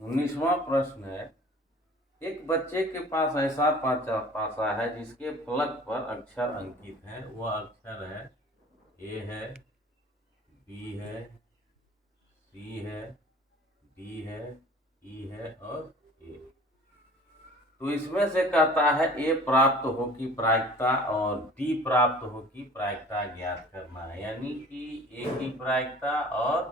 19वां प्रश्न है, एक बच्चे के पास ऐसा पासा है जिसके फलक पर अक्षर अंकित है। वह अक्षर है, ए है, बी है, सी है, डी है, ई है और ए। तो इसमें से कहता है ए प्राप्त हो की प्रायिकता और डी प्राप्त हो की प्रायिकता ज्ञात करना है। यानी कि ए की प्रायिकता और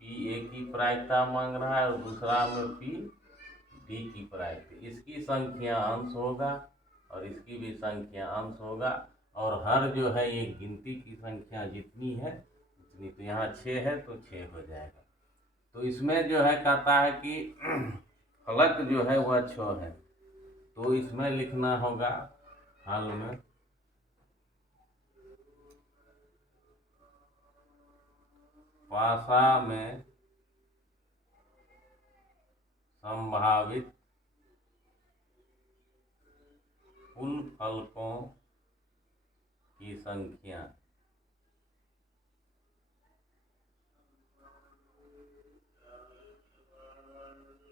पी ए की प्रायिकता मांग रहा है और दूसरा में पी डी की प्रायिकता। इसकी संख्या अंश होगा और इसकी भी संख्या अंश होगा और हर जो है ये गिनती की संख्या जितनी है उतनी। तो यहाँ 6 है तो 6 हो जाएगा। तो इसमें जो है कहता है कि फलक जो है वह 6 है। तो इसमें लिखना होगा हल में पासा में संभावित कुल फलकों की संख्या।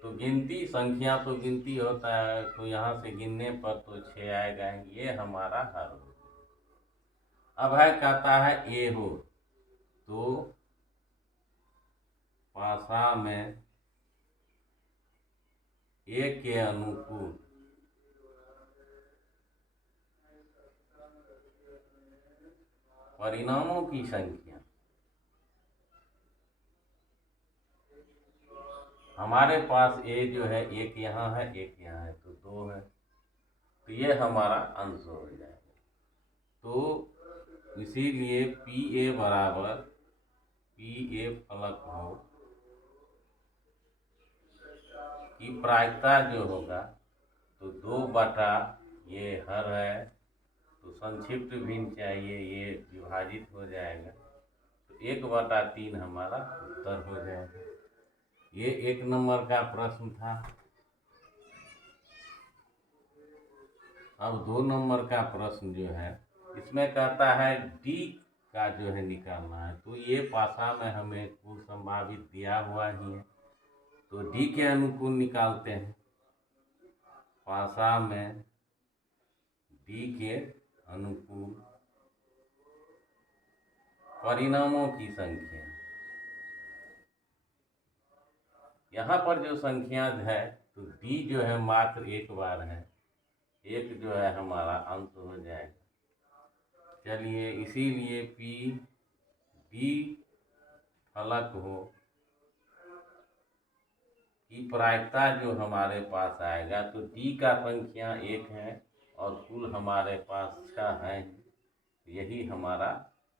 तो गिनती संख्या तो गिनती होता है, तो यहाँ से गिनने पर तो 6 आएगा। ये हमारा हल हो। अब है कहता है ए हो तो पासा में ए के अनुकूल परिणामों की संख्या। हमारे पास ए जो है एक यहाँ है एक यहाँ है तो 2 है। तो ये हमारा अंश हो जाएगा। तो इसीलिए पी ए बराबर पी ए फलक हो की प्रायिकता जो होगा तो 2 बटा ये हर है तो संक्षिप्त भिन्न चाहिए, ये विभाजित हो जाएगा तो 1/3 हमारा उत्तर हो जाएगा। ये 1 नंबर का प्रश्न था। अब 2 नंबर का प्रश्न जो है इसमें कहता है डी का जो है निकालना है। तो ये पासा में हमें कुल संभावित दिया हुआ ही है तो डी के अनुकूल निकालते हैं। पासा में डी के अनुकूल परिणामों की संख्या। यहाँ पर जो संख्या है तो डी जो है मात्र एक बार है, एक जो है हमारा अंश हो जाएगा। चलिए इसीलिए पी डी फलक हो की प्रायिकता जो हमारे पास आएगा तो डी का संख्या 1 है और कुल हमारे पास 6 है। यही हमारा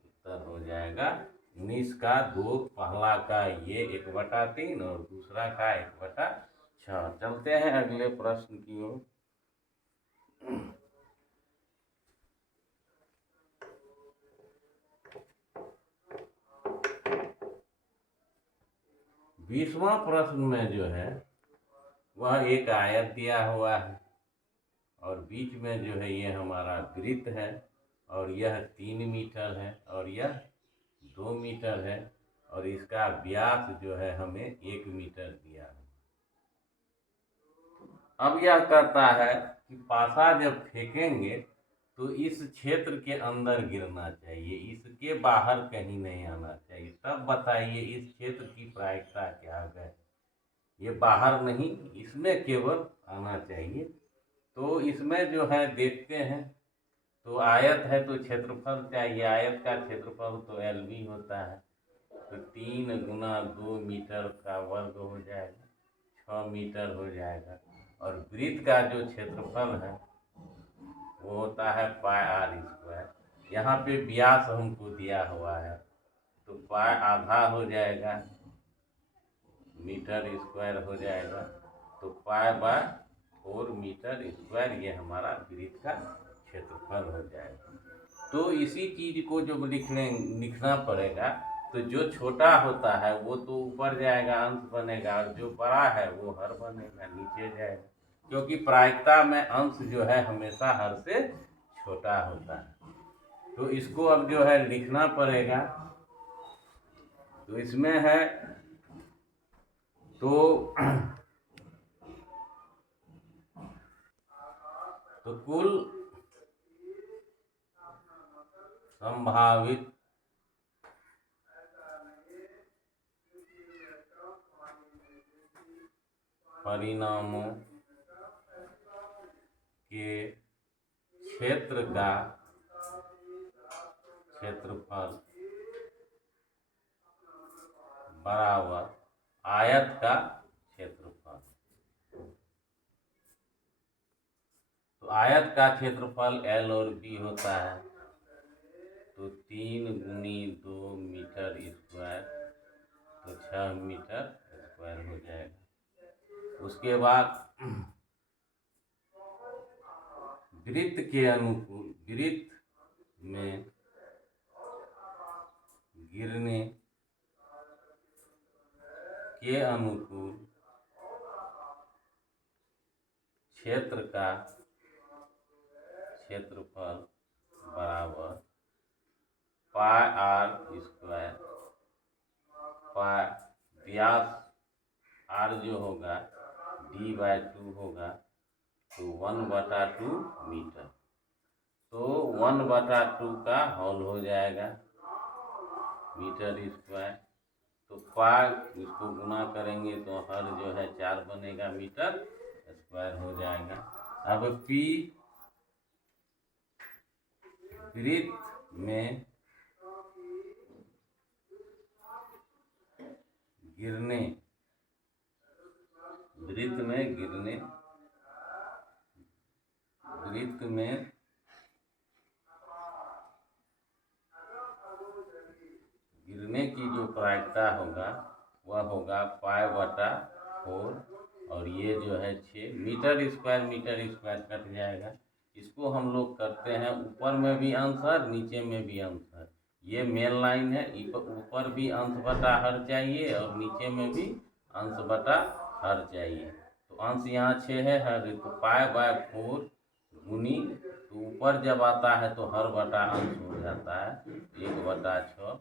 उत्तर हो जाएगा। 19 का 2, पहला का ये 1/3 और दूसरा का 1/6। चलते हैं अगले प्रश्न की ओर। 20वां प्रश्न में जो है वह एक आयत दिया हुआ है और बीच में जो है ये हमारा वृत्त है और यह 3 मीटर है और यह 2 मीटर है और इसका व्यास जो है हमें 1 मीटर दिया है। अब यह कहता है कि पासा जब फेंकेंगे तो इस क्षेत्र के अंदर गिरना चाहिए, इसके बाहर कहीं नहीं आना चाहिए। तब बताइए इस क्षेत्र की प्रायिकता क्या है। ये बाहर नहीं, इसमें केवल आना चाहिए। तो इसमें जो है देखते हैं तो आयत है तो क्षेत्रफल चाहिए। आयत का क्षेत्रफल तो LB होता है तो 3 गुना 2 मीटर का वर्ग हो जाएगा, 6 मीटर हो जाएगा। और वृत्त का जो क्षेत्रफल है वो होता है πr²। यहाँ पे व्यास हमको दिया हुआ है तो पाई आधा हो जाएगा, मीटर स्क्वायर हो जाएगा तो π/4 मीटर स्क्वायर ये हमारा वृत्त का क्षेत्रफल हो जाएगा। तो इसी चीज को जब लिखना पड़ेगा तो जो छोटा होता है वो तो ऊपर जाएगा, अंश बनेगा, और जो बड़ा है वो हर बनेगा, नीचे जाएगा। क्योंकि प्रायिकता में अंश जो है हमेशा हर से छोटा होता है। तो इसको अब जो है लिखना पड़ेगा। तो इसमें है तो कुल संभावित परिणामों के क्षेत्र का क्षेत्रफल बराबर आयत का क्षेत्रफल। तो आयत का क्षेत्रफल L और B होता है, तो 3 गुनी 2 मीटर स्क्वायर, तो 6 मीटर स्क्वायर हो जाएगा। उसके बाद वृत्त के अनुकूल, वृत्त में गिरने के अनुकूल क्षेत्र का क्षेत्रफल बराबर पाई आर स्क्वायर, पाई व्यास आर जो होगा D/2 होगा, तो 1/2 मीटर, तो 1/2 का होल हो जाएगा मीटर स्क्वायर। तो पाई इसको गुना करेंगे तो हर जो है 4 बनेगा, मीटर स्क्वायर हो जाएगा। अब P वृत्त में गिरने, वृत्त में गिरने, वृत्त में गिरने की जो प्रायिकता होगा वह होगा पाई/4, और ये जो है 6 मीटर स्क्वायर कट जाएगा। इसको हम लोग करते हैं ऊपर में भी अंश है, नीचे में भी अंश है। ये मेन लाइन है, ऊपर भी अंश बटा हर चाहिए और नीचे में भी अंश बटा हर चाहिए। तो अंश यहाँ 6 है, हर, तो पाई/4 गुनी, तो ऊपर जब आता है तो हर बटा अंश हो जाता है 1/6,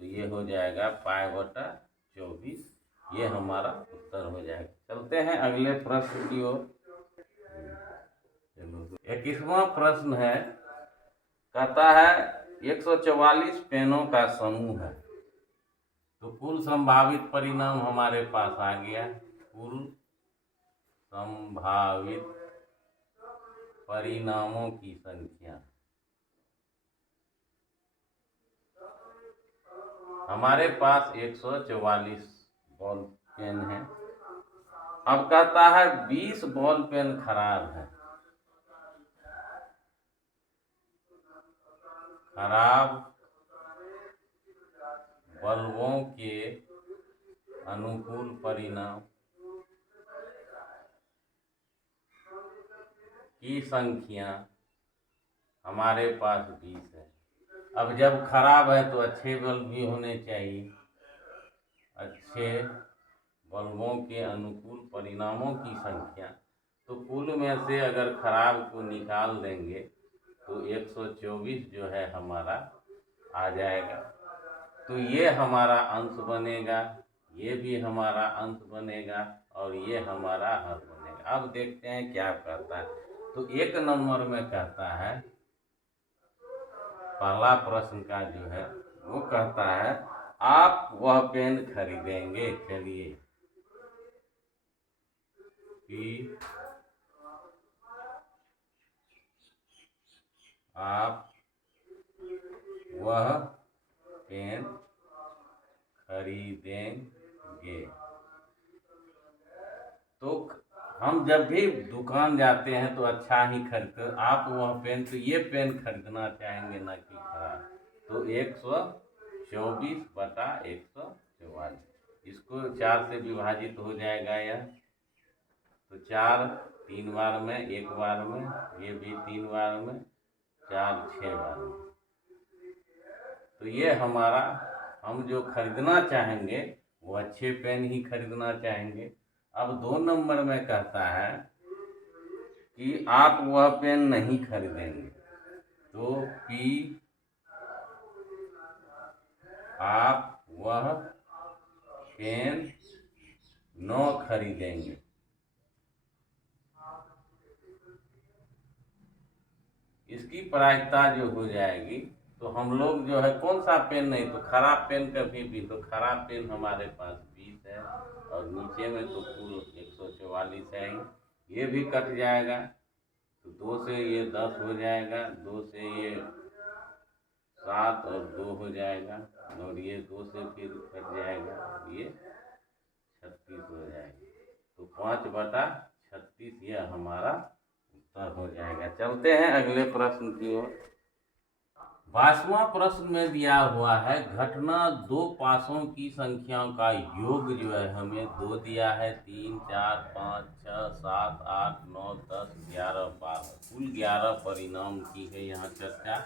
तो ये हो जाएगा पाई/24। ये हमारा उत्तर हो जाएगा। चलते हैं अगले प्रश्न की ओर। 21वां प्रश्न है, कहता है 144 पेनों का समूह है, तो कुल संभावित परिणाम हमारे पास आ गया। कुल संभावित परिणामों की संख्या, हमारे पास 144 बॉल पेन है। अब कहता है 20 बॉल पेन खराब है। खराब बल्बों के अनुकूल परिणाम की संख्या हमारे पास 20 है। अब जब खराब है तो अच्छे बल्ब भी होने चाहिए। अच्छे बल्बों के अनुकूल परिणामों की संख्या, तो कुल में से अगर खराब को निकाल देंगे तो 124 जो है हमारा आ जाएगा। तो ये हमारा अंश बनेगा, ये भी हमारा अंश बनेगा और ये हमारा हर बनेगा। अब देखते हैं क्या कहता है। तो 1 नंबर में कहता है, पहला प्रश्न का जो है वो कहता है आप वह पेन खरीदेंगे। चलिए, कि आप वह पेन खरीदेंगे। तो हम जब भी दुकान जाते हैं तो अच्छा ही खरीदते, आप वह पेन, तो ये पेन खरीदना चाहेंगे ना कि खराब। तो 124/144, इसको 4 से विभाजित हो जाएगा यह, तो 4 3 बार में, 1 बार में, ये भी 3 बार में, 4 6 बार में। तो ये हमारा, हम जो खरीदना चाहेंगे वो अच्छे पेन ही खरीदना चाहेंगे। अब 2 नंबर में कहता है कि आप वह पेन नहीं खरीदेंगे। तो P आप वह पेन 9 खरीदेंगे। इसकी प्रायिकता जो हो जाएगी तो हम लोग जो है कौन सा पेन, नहीं तो खराब पेन कभी भी, तो खराब पेन हमारे पास 20 है और नीचे में तो कुल 144 है ही। ये भी कट जाएगा तो 2 से ये 10 हो जाएगा, 2 से ये 7 और 2 हो जाएगा, और ये 2 से फिर कट जाएगा, ये 36 हो जाएगा। तो 5/36 यह हमारा उत्तर हो जाएगा। चलते हैं अगले प्रश्न की ओर। 22वां प्रश्न में दिया हुआ है घटना दो पासों की संख्याओं का योग जो है हमें 2 दिया है, 3, 4, 5, 6, 7, 8, 9, 10, 11, 12, कुल 11 परिणाम की है यहाँ चर्चा।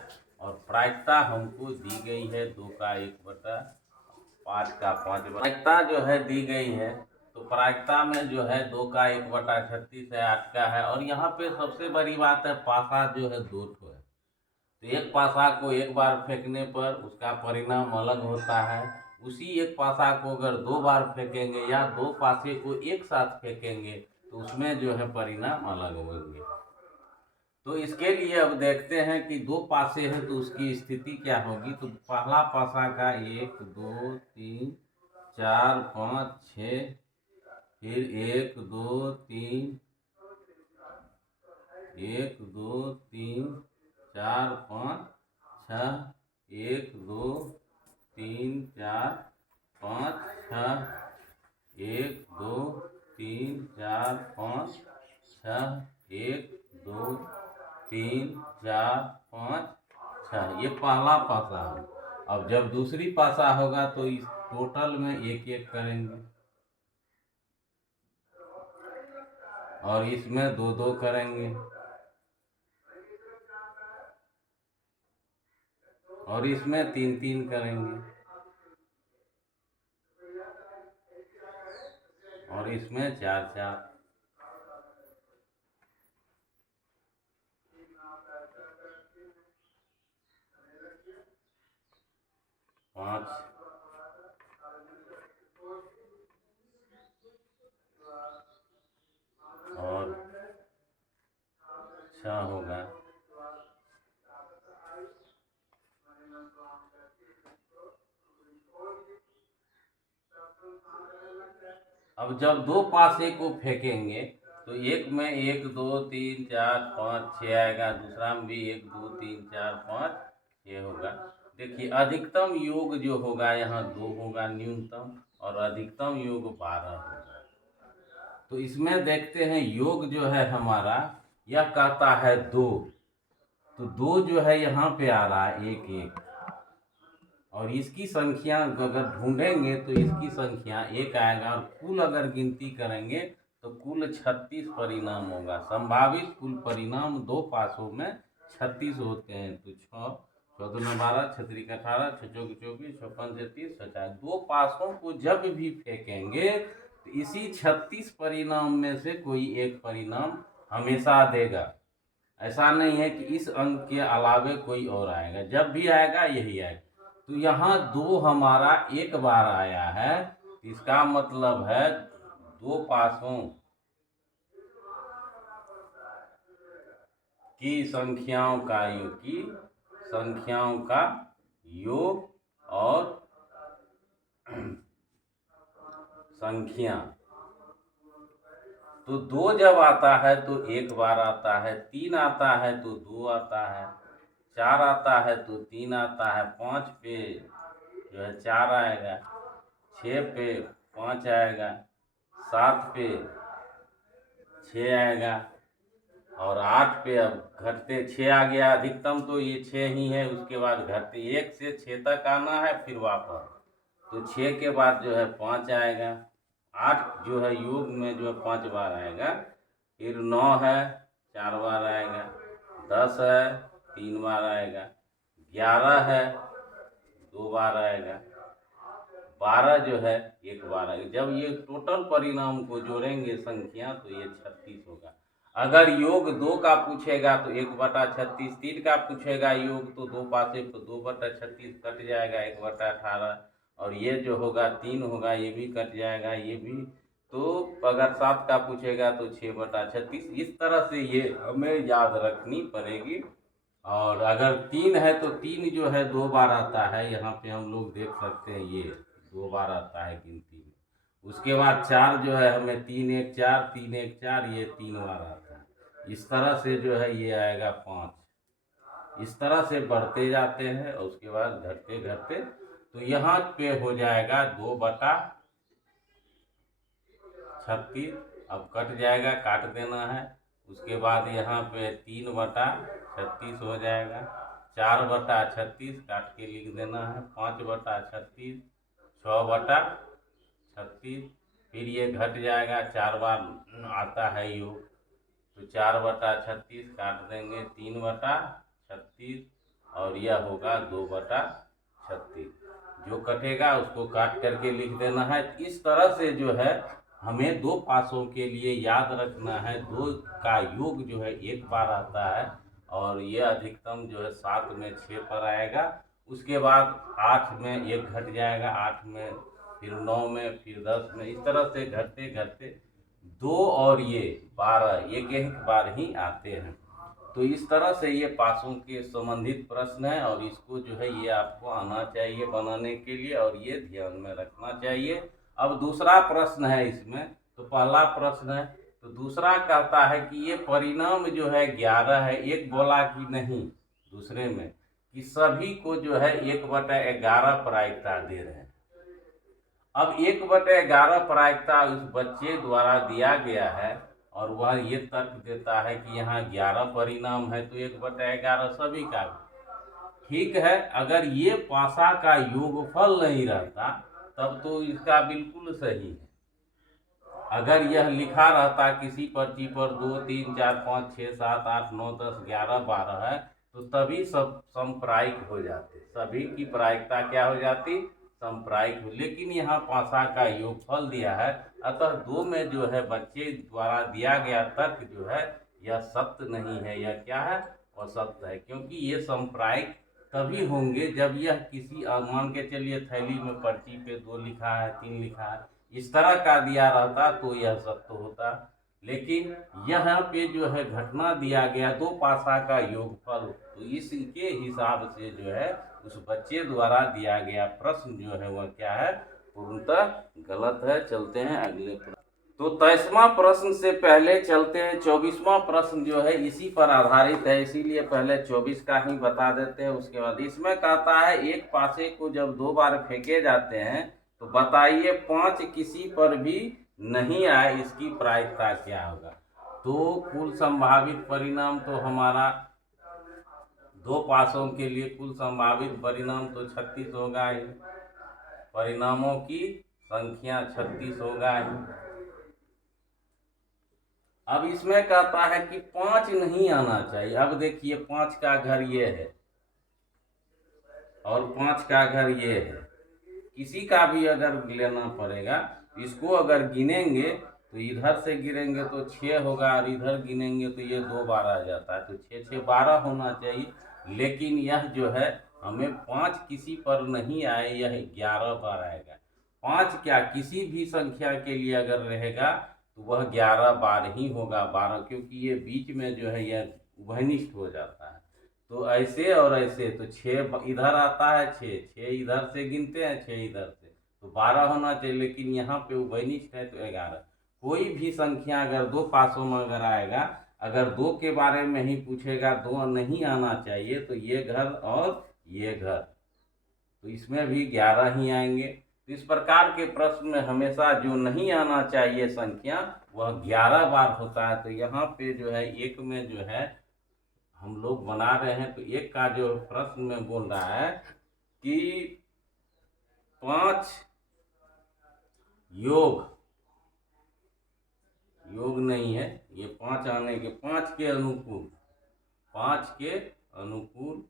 और प्रायिकता हमको दी गई है 2 का 1/5 का 5 प्रायिकता जो है दी गई है। तो प्रायिकता में जो है 2 का 1/36 है, 8 का है। और यहाँ पे सबसे बड़ी बात है पासा जो है 2 ठो है, तो एक पासा को एक बार फेंकने पर उसका परिणाम अलग होता है। उसी एक पासा को अगर 2 बार फेंकेंगे या 2 पासे को एक साथ फेंकेंगे तो उसमें जो है परिणाम अलग होंगे। तो इसके लिए अब देखते हैं कि 2 पासे हैं तो उसकी स्थिति क्या होगी। तो पहला पासा का 1, 2, 3, 4, 5, 6, फिर 1, 2, 3, 1, 2, 3, 4, 5, 6, 1, 2, 3, 4, 5, 6, 1, 2, 3, 4, 5, 6, 1, 2, 3, 4, 5, 6, ये पहला पासा है। अब जब दूसरी पासा होगा तो इस टोटल में एक एक करेंगे और इसमें 2-2 करेंगे और इसमें 3-3 करेंगे और इसमें 4-4। 5 और 6 होगा। अब जब 2 पासे को फेंकेंगे तो एक में 1, 2, 3, 4, 5, 6 आएगा, दूसरा में भी 1, 2, 3, 4, 5, 6 होगा। देखिए अधिकतम योग जो होगा यहाँ 2 होगा न्यूनतम, और अधिकतम योग 12 होगा। तो इसमें देखते हैं योग जो है हमारा यह कहता है 2, तो 2 जो है यहाँ पे आ रहा है 1, 1, और इसकी संख्या अगर ढूंढेंगे तो इसकी संख्या 1 आएगा, और कुल अगर गिनती करेंगे तो कुल 36 परिणाम होगा। संभावित कुल परिणाम 2 पासों में 36 होते हैं। तो 6, 14, 12, 6, 18, 6, 24, 54, 33, 50, 2 पासों को जब भी फेंकेंगे तो इसी 36 परिणाम में से कोई एक परिणाम हमेशा देगा। ऐसा नहीं है कि इस अंक के अलावे कोई और आएगा, जब भी आएगा यही आएगा। तो यहाँ 2 हमारा एक बार आया है, इसका मतलब है 2 पासों की संख्याओं का योग और संख्या। तो 2 जब आता है तो एक बार आता है, 3 आता है तो 2 आता है, 4 आता है तो 3 आता है, 5 पे जो है 4 आएगा, 6 पे 5 आएगा, 7 पे 6 आएगा, और 8 पे अब घटते 6 आ गया अधिकतम, तो ये 6 ही है। उसके बाद घटते 1 से 6 तक आना है फिर वापस, तो 6 के बाद जो है 5 आएगा। 8 जो है योग में जो है 5 बार आएगा, फिर 9 है 4 बार आएगा, 10 है 3 बार आएगा, 11 है 2 बार आएगा, 12 जो है 1 बार आएगा। जब ये टोटल परिणाम को जोड़ेंगे संख्या तो ये 36 होगा। अगर योग 2 का पूछेगा तो 1/36, 3 का पूछेगा योग तो 2 पासे तो 2/36 कट जाएगा 1/18, और ये जो होगा 3 होगा ये भी कट जाएगा, ये भी। तो अगर 7 का पूछेगा तो 6/36। इस तरह से ये हमें याद रखनी पड़ेगी। और अगर 3 है तो 3 जो है 2 बार आता है, यहाँ पे हम लोग देख सकते हैं, ये 2 बार आता है गिनती में। उसके बाद 4 जो है हमें 3 1 4 3 1 4, ये 3 बार आता है। इस तरह से जो है ये आएगा 5। इस तरह से बढ़ते जाते हैं और उसके बाद घटते घटते तो यहाँ पे हो जाएगा 2/36। अब कट जाएगा, काट देना है। उसके बाद यहाँ पे 3/36 हो जाएगा। 4/36 काट के लिख देना है। 5/36, 6/36। फिर ये घट जाएगा, 4 बार आता है योग, तो 4/36 काट देंगे, 3/36 और यह होगा 2/36। जो कटेगा उसको काट करके लिख देना है। इस तरह से जो है हमें 2 पासों के लिए याद रखना है। 2 का योग जो है 1 बार आता है और यह अधिकतम जो है 7 में 6 पर आएगा। उसके बाद 8 में 1 घट जाएगा, 8 में, फिर 9 में, फिर 10 में। इस तरह से घटते घटते 2 और ये 12 एक एक बार ही आते हैं। तो इस तरह से ये पासों के संबंधित प्रश्न है और इसको जो है ये आपको आना चाहिए बनाने के लिए और ये ध्यान में रखना चाहिए। अब दूसरा प्रश्न है इसमें। तो पहला प्रश्न है, तो दूसरा कहता है कि ये परिणाम जो है 11 है, एक बोला कि नहीं दूसरे में कि सभी को जो है 1/11 प्रायिकता दे रहे हैं। अब 1/11 प्रायिकता उस बच्चे द्वारा दिया गया है और वह ये तर्क देता है कि यहाँ 11 परिणाम है, तो 1/11 सभी का। ठीक है, अगर ये पासा का योगफल नहीं रहता तब तो इसका बिल्कुल सही है। अगर यह लिखा रहता किसी पर्ची पर 2 3 4 5 6 7 8 9 10 11 12 है, तो तभी सब समप्रायिक हो जाते, सभी की प्रायिकता क्या हो जाती, समप्रायिक हो। लेकिन यहाँ पासा का योगफल दिया है, अतः 2 में जो है बच्चे द्वारा दिया गया तर्क जो है यह सत्य नहीं है, यह क्या है, असत्य है। क्योंकि ये समप्रायिक तभी होंगे जब यह किसी, मान के चलिए थैली में पर्ची पे 2 लिखा है 3 लिखा है, इस तरह का दिया रहता तो यह सत्य होता। लेकिन यहाँ पे जो है घटना दिया गया 2 पासा का योगफल, तो इसके हिसाब से जो है उस बच्चे द्वारा दिया गया प्रश्न जो है वह क्या है, पूर्णतः गलत है। चलते हैं अगले प्रश्न। तो 23वां प्रश्न से पहले चलते हैं 24वां प्रश्न जो है इसी पर आधारित है, इसीलिए पहले 24 का ही बता देते हैं। उसके बाद इसमें कहता है एक पासे को जब 2 बार फेंके जाते हैं तो बताइए 5 किसी पर भी नहीं आए, इसकी प्रायिकता क्या होगा। तो कुल संभावित परिणाम तो हमारा 2 पासों के लिए कुल संभावित परिणाम तो 36 होगा ही, परिणामों की संख्या 36 होगा ही। अब इसमें कहता है कि 5 नहीं आना चाहिए। अब देखिए 5 का घर ये है और 5 का घर ये है, किसी का भी अगर लेना पड़ेगा, इसको अगर गिनेंगे तो इधर से गिनेंगे तो 6 होगा और इधर गिनेंगे तो ये 2 बार आ जाता है, तो 6 6 12 होना चाहिए। लेकिन यह जो है हमें 5 किसी पर नहीं आए, यह 11 बार आएगा। 5 क्या किसी भी संख्या के लिए अगर रहेगा तो वह 11 बार ही होगा, 12, क्योंकि ये बीच में जो है यह उभयनिष्ठ हो जाता है। तो ऐसे और ऐसे, तो 6 इधर आता है, 6 इधर से गिनते हैं, 6 इधर से, तो 12 होना चाहिए। लेकिन यहाँ पे उभयनिष्ठ है तो 11। कोई भी संख्या अगर 2 पासों में अगर आएगा, अगर 2 के बारे में ही पूछेगा, 2 नहीं आना चाहिए, तो ये घर और ये घर, तो इसमें भी 11 ही आएंगे। तो इस प्रकार के प्रश्न में हमेशा जो नहीं आना चाहिए संख्या वह 11 बार होता है। तो यहाँ पे जो है एक में जो है हम लोग बना रहे हैं, तो एक का जो प्रश्न में बोल रहा है कि 5 योग नहीं है, ये 5 आने के 5 के अनुकूल, 5 के अनुकूल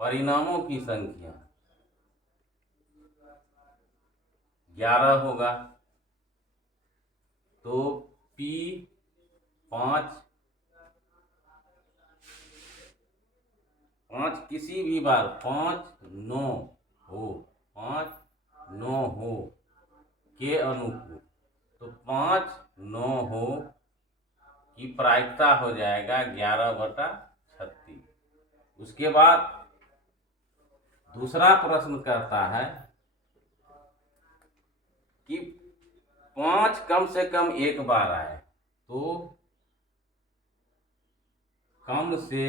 परिणामों की संख्या 11 होगा। तो P 5 किसी भी बार 5 9 हो, 5 9 हो, के अनुकूल, तो 5-9 हो की प्रायिकता हो जाएगा 11/36। उसके बाद दूसरा प्रश्न कहता है कि 5 कम से कम एक बार आए, तो कम से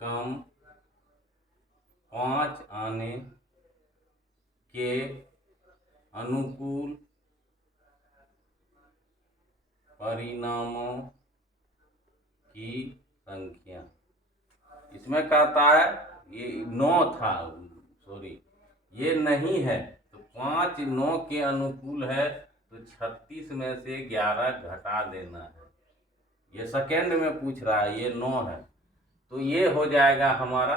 कम 5 आने के अनुकूल परिणामों की संख्या। इसमें कहता है ये 9 था, सॉरी ये नहीं है, तो 5 9 के अनुकूल है, तो 36 में से 11 घटा देना है। ये सेकेंड में पूछ रहा है, ये 9 है, तो ये हो जाएगा हमारा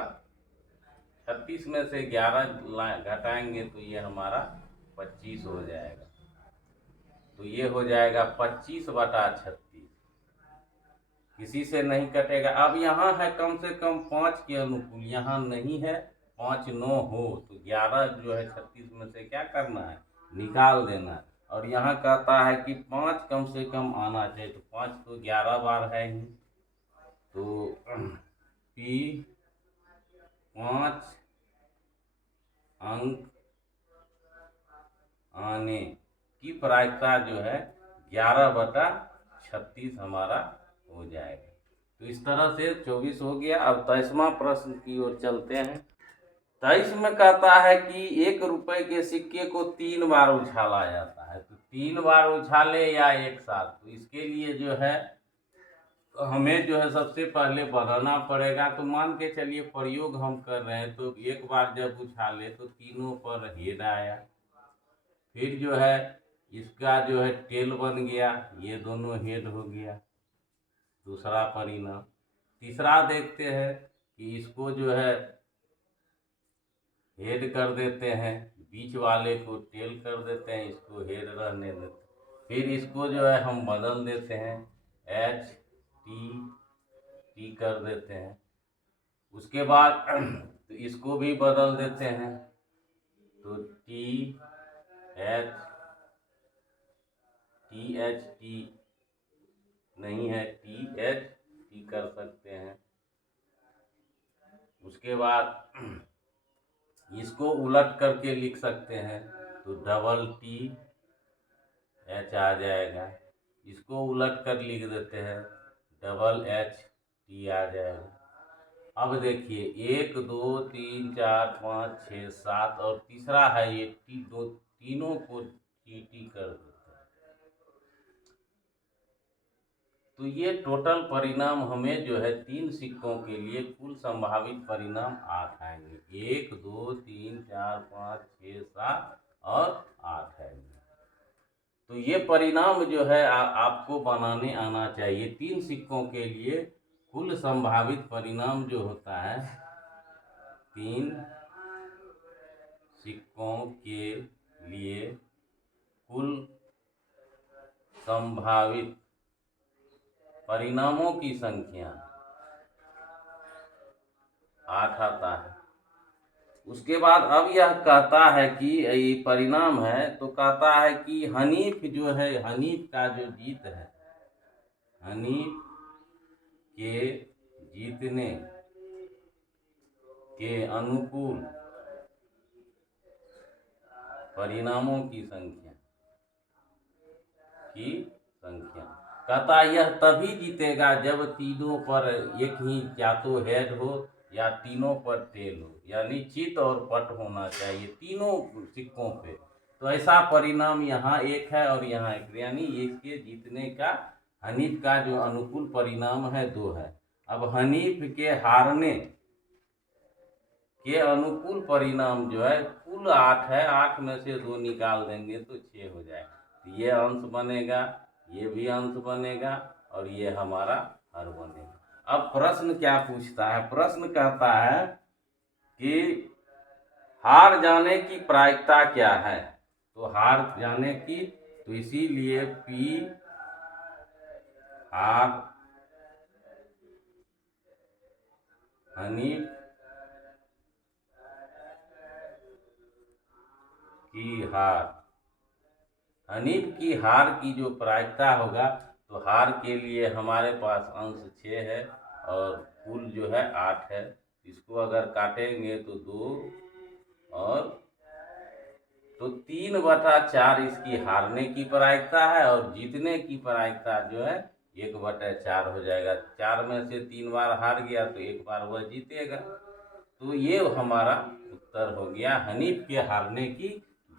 36 में से 11 घटाएंगे तो ये हमारा 25 हो जाएगा। तो ये हो जाएगा 25/36, किसी से नहीं कटेगा। अब यहाँ है कम से कम 5 के अनुकूल, यहाँ नहीं है। 5 9 हो तो 11 जो है 36 में से क्या करना है, निकाल देना है। और यहाँ कहता है कि 5 कम से कम आना चाहिए, तो 5 तो 11 बार है ही, तो P 5 अंक आने की प्रायिकता जो है 11/36 हमारा हो जाएगा। तो इस तरह से 24 हो गया। अब 23वां प्रश्न की ओर चलते हैं। 23 में कहता है कि 1 रुपए के सिक्के को 3 बार उछाला जाता है, तो 3 बार उछाले या एक साथ, तो इसके लिए जो है हमें जो है सबसे पहले बनाना पड़ेगा। तो मान के चलिए प्रयोग हम कर रहे हैं, तो एक बार जब उछाले तो तीनों पर हेड आया, फिर जो है इसका जो है टेल बन गया, ये दोनों हेड हो गया, दूसरा परिणाम। तीसरा देखते हैं कि इसको जो है हेड कर देते हैं, बीच वाले को टेल कर देते हैं, इसको हेड रहने देते हैं। फिर इसको जो है हम बदल देते हैं, एच टी कर देते हैं। उसके बाद तो इसको भी बदल देते हैं, तो टी एच टी नहीं है, टी कर सकते हैं। उसके बाद इसको उलट करके लिख सकते हैं, तो डबल टी एच आ जाएगा। इसको उलट कर लिख देते हैं, डबल एच टी आ जाएगा। अब देखिए 1 2 3 4 5 6 7 और तीसरा है ये टी, दो तीनों को टी कर देते हैं। तो ये टोटल परिणाम हमें जो है 3 सिक्कों के लिए कुल संभावित परिणाम 8 आएंगे। 1 2 3 4 5 6 7 और 8 आएंगे। तो ये परिणाम जो है आपको बनाने आना चाहिए। 3 सिक्कों के लिए कुल संभावित परिणाम जो होता है, 3 सिक्कों के लिए कुल संभावित परिणामों की संख्या 8 आता है। उसके बाद अब यह कहता है कि ये परिणाम है, तो कहता है कि हनीफ जो है, हनीफ का जो जीत है, हनीफ के जीतने के अनुकूल परिणामों की संख्या कहता यह तभी जीतेगा जब तीनों पर एक ही या तो हेड हो या तीनों पर टेल हो, यानी चित और पट होना चाहिए तीनों सिक्कों पे। तो ऐसा परिणाम यहाँ एक है और यहाँ एक, यानी इसके जीतने का हनीफ का जो अनुकूल परिणाम है 2 है। अब हनीफ के हारने के अनुकूल परिणाम जो है कुल 8 है, 8 में से 2 निकाल देंगे तो 6 हो जाएगा। तो ये अंश बनेगा, ये भी अंश बनेगा और ये हमारा हर बनेगा। अब प्रश्न क्या पूछता है, प्रश्न कहता है कि हार जाने की प्रायिकता क्या है। तो हार जाने की, तो इसीलिए P हार हनीफ की हार हनीफ की हार की जो प्रायिकता होगा, तो हार के लिए हमारे पास अंश 6 है और कुल जो है 8 है। इसको अगर काटेंगे तो 2 और तो 3/4 इसकी हारने की प्रायिकता है और जीतने की प्रायिकता जो है 1/4 हो जाएगा। 4 में से 3 बार हार गया तो 1 बार वह जीतेगा। तो ये हमारा उत्तर हो गया। हनीफ के हारने की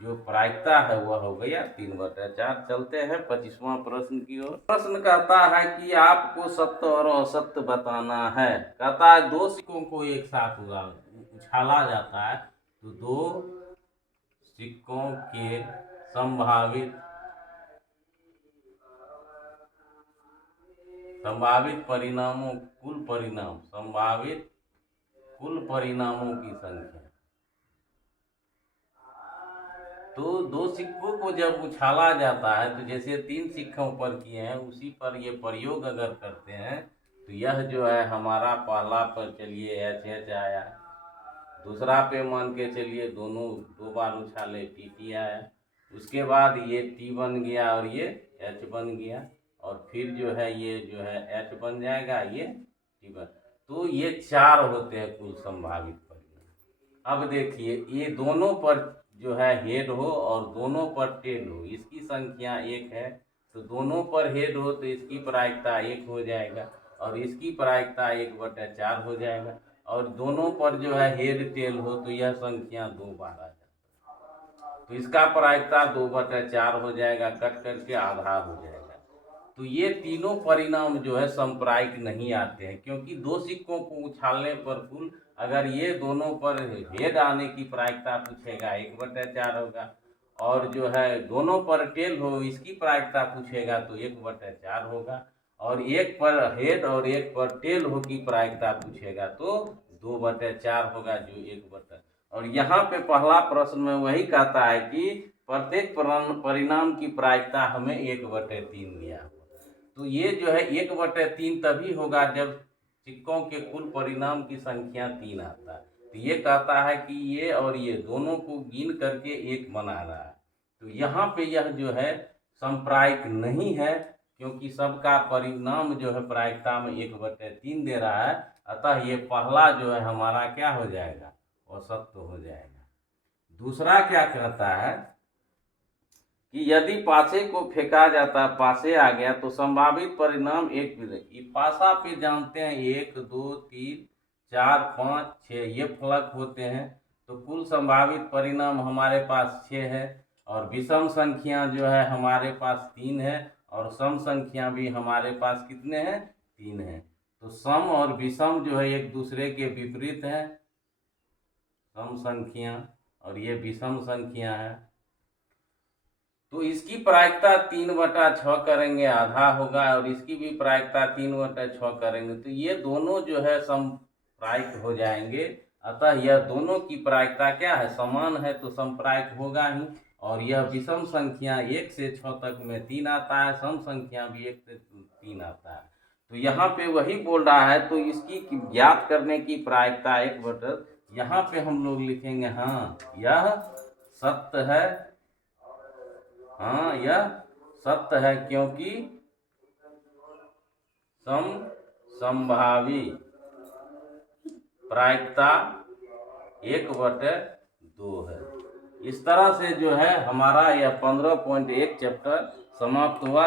जो प्रायिकता है वह हो गया 3/4। चलते हैं 25वां प्रश्न की ओर। प्रश्न कहता है कि आपको सत्य और असत्य बताना है। कहता है दो सिक्कों को एक साथ उछाला जाता है तो दो सिक्कों के संभावित संभावित कुल परिणामों की संख्या। तो दो सिक्कों को जब उछाला जाता है तो जैसे 3 सिक्कों पर किए हैं उसी पर ये प्रयोग अगर करते हैं तो यह जो है हमारा पहला पर चलिए HH आया, दूसरा पे मान के चलिए दोनों 2 बार उछाले TT आया, उसके बाद ये T बन गया और ये H बन गया और फिर ये जो है H बन जाएगा, ये T बन। तो ये 4 होते हैं कुल संभावित परिणाम। अब देखिए ये दोनों पर जो है हेड हो और दोनों पर टेल हो, इसकी संख्या 1 है तो दोनों पर हेड हो तो इसकी प्रायिकता 1 हो जाएगा और इसकी प्रायिकता 1/4 हो जाएगा और दोनों पर जो है हेड टेल हो तो यह संख्या 2 बार आ जाएगा तो इसका प्रायिकता 2/4 हो जाएगा, कट करके आधा हो जाएगा। तो ये तीनों परिणाम जो है संप्रायिक नहीं आते हैं क्योंकि दो सिक्कों को उछालने पर कुल अगर ये दोनों पर हेड आने की प्रायिकता पूछेगा 1/4 होगा और जो है दोनों पर टेल हो इसकी प्रायिकता पूछेगा तो 1/4 होगा और एक पर हेड और एक पर टेल हो की प्रायिकता पूछेगा तो 2/4 होगा जो 1/4। और यहाँ पे पहला प्रश्न में वही कहता है कि प्रत्येक परिणाम की प्रायिकता हमें 1/3 दिया। तो ये जो है 1/3 तभी होगा जब सिक्कों के कुल परिणाम की संख्या 3 आता है। तो ये कहता है कि ये और ये दोनों को गिन करके 1 बना रहा है। तो यहाँ पे यह जो है संप्रायिक नहीं है क्योंकि सबका परिणाम जो है प्रायिकता में 1/3 दे रहा है, अतः ये पहला जो है हमारा क्या हो जाएगा, असत्य हो जाएगा। दूसरा क्या कहता है कि यदि पासे को फेंका जाता, पासे आ गया तो संभावित परिणाम एक भी। पासा पे जानते हैं 1 2 3 4 5 6 ये फलक होते हैं तो कुल संभावित परिणाम हमारे पास 6 है और विषम संख्या जो है हमारे पास 3 है और सम संख्या भी हमारे पास कितने हैं, 3 है। तो सम और विषम जो है एक दूसरे के विपरीत है, सम संख्या और ये विषम संख्या है। तो इसकी प्रायिकता 3/6 करेंगे आधा होगा और इसकी भी प्रायिकता 3/6 करेंगे तो ये दोनों जो है समप्रायिक हो जाएंगे। अतः यह दोनों की प्रायिकता क्या है, समान है तो समप्रायिक होगा ही। और यह विषम संख्या 1 से 6 तक में 3 आता है, सम संख्या भी 1 से 3 आता है। तो यहाँ पे वही बोल रहा है तो इसकी ज्ञात करने की प्रायिकता 1/, यहाँ पे हम लोग लिखेंगे हाँ यह सत्य है, हाँ यह सत्य है क्योंकि संभावी प्रायिकता 1/2 है। इस तरह से जो है हमारा यह 15.1 चैप्टर समाप्त हुआ।